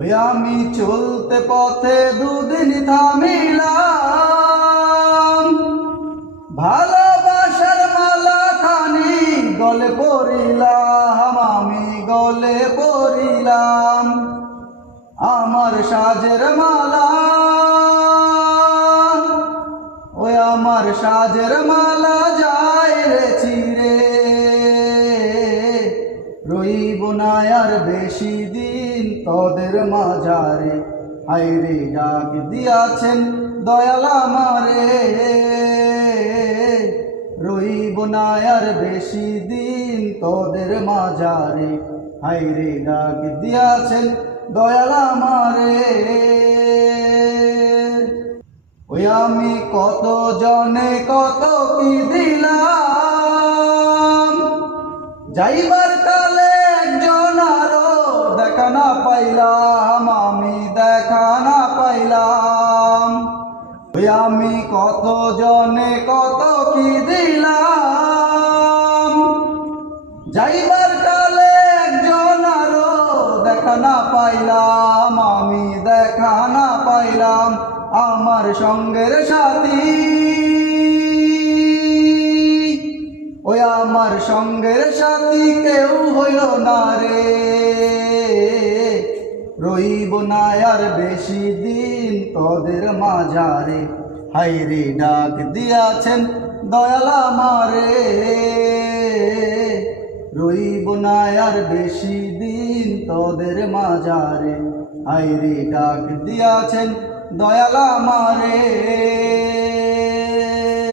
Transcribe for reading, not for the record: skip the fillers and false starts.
আমি চলতে পথে দুদিন থামিলাম, ভালোবাসার মালা খানি গলে পড়িলাম, আমি গলে পড়িলাম। আমার সাজের মালা, ওই আমার সাজের মালা যায় রে ছিঁড়ে, রইব না আর বেশি দিন তোদের মাঝারে। হায়রে ডাক দিয়াছেন দয়াল আমারে, রইব না আর বেশি দিন তোদের মাঝারে। হায়রে ডাক দিয়াছেন দয়াল আমারে। ওই আমি কত জনে কত কি দিলাম, যাইবার কালে একজন আরো দেখা না পাইলাম, আমি দেখা না পাইলাম। ওই আমি কত জনে কত কি দিলাম, যাইবার কালে একজন আরো দেখা না পাইলাম, আমি দেখা না পাইলাম। আমার সঙ্গের সাথী, ওই আমার সঙ্গের সাথী কেউ হইল না রে, রইব না আর বেশি দিন তোদের মাঝারে। হায়রে ডাক দিয়াছেন দয়াল আমারে, রইব না আর বেশি দিন তোদের মাঝারে। হায়রে ডাক দিয়াছেন দয়াল আমারে।